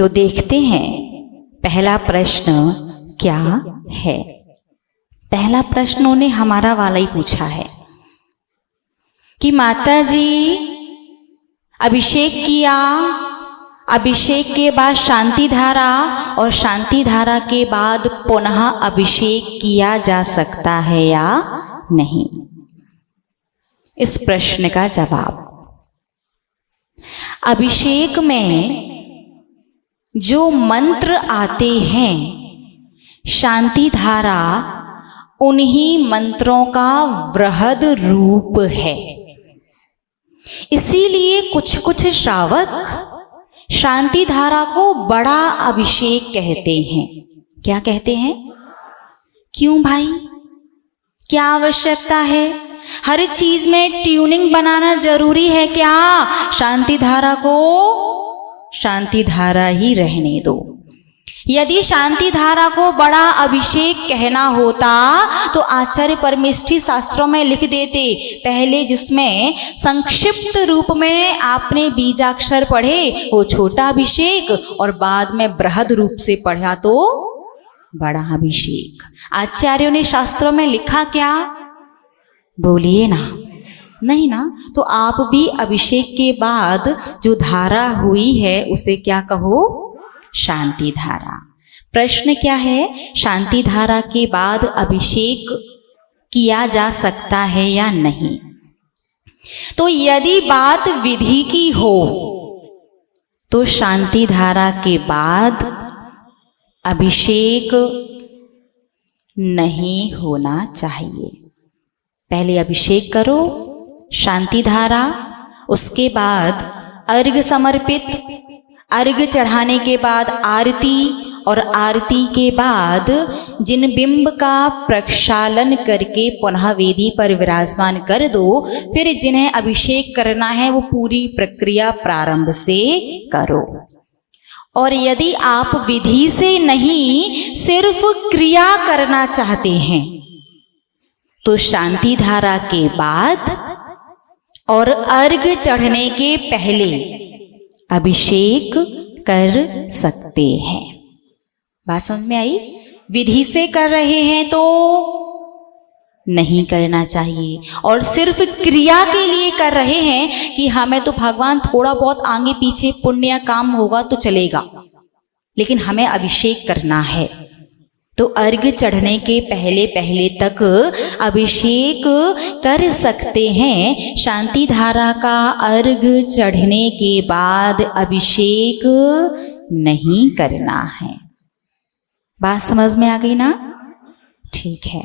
तो देखते हैं पहला प्रश्न क्या है। पहला प्रश्न उन्होंने हमारा वाला ही पूछा है कि माता जी अभिषेक किया, अभिषेक के बाद शांति धारा और शांति धारा के बाद पुनः अभिषेक किया जा सकता है या नहीं। इस प्रश्न का जवाब, अभिषेक में जो मंत्र आते हैं शांति धारा उन्हीं मंत्रों का वृहद रूप है। इसीलिए कुछ कुछ श्रावक शांति धारा को बड़ा अभिषेक कहते हैं। क्या कहते हैं? क्यों भाई, क्या आवश्यकता है? हर चीज में ट्यूनिंग बनाना जरूरी है क्या? शांति धारा को शांति धारा ही रहने दो। यदि शांति धारा को बड़ा अभिषेक कहना होता तो आचार्य परमेष्ठी शास्त्रों में लिख देते, पहले जिसमें संक्षिप्त रूप में आपने बीजाक्षर पढ़े वो छोटा अभिषेक और बाद में बृहद रूप से पढ़ा तो बड़ा अभिषेक। आचार्यों ने शास्त्रों में लिखा क्या? बोलिए ना, नहीं ना। तो आप भी अभिषेक के बाद जो धारा हुई है उसे क्या कहो? शांति धारा। प्रश्न क्या है? शांति धारा के बाद अभिषेक किया जा सकता है या नहीं। तो यदि बात विधि की हो तो शांति धारा के बाद अभिषेक नहीं होना चाहिए। पहले अभिषेक करो, शांति धारा, उसके बाद अर्घ समर्पित, अर्घ चढ़ाने के बाद आरती और आरती के बाद जिन बिंब का प्रक्षालन करके पुनः वेदी पर विराजमान कर दो, फिर जिन्हें अभिषेक करना है वो पूरी प्रक्रिया प्रारंभ से करो। और यदि आप विधि से नहीं सिर्फ क्रिया करना चाहते हैं तो शांति धारा के बाद और अर्घ चढ़ने के पहले अभिषेक कर सकते हैं। बात समझ में आई? विधि से कर रहे हैं तो नहीं करना चाहिए, और सिर्फ क्रिया के लिए कर रहे हैं कि हमें तो भगवान थोड़ा बहुत आगे पीछे पुण्य काम होगा तो चलेगा, लेकिन हमें अभिषेक करना है तो अर्घ चढ़ने के पहले पहले तक अभिषेक कर सकते हैं। शांति धारा का अर्घ चढ़ने के बाद अभिषेक नहीं करना है। बात समझ में आ गई ना? ठीक है।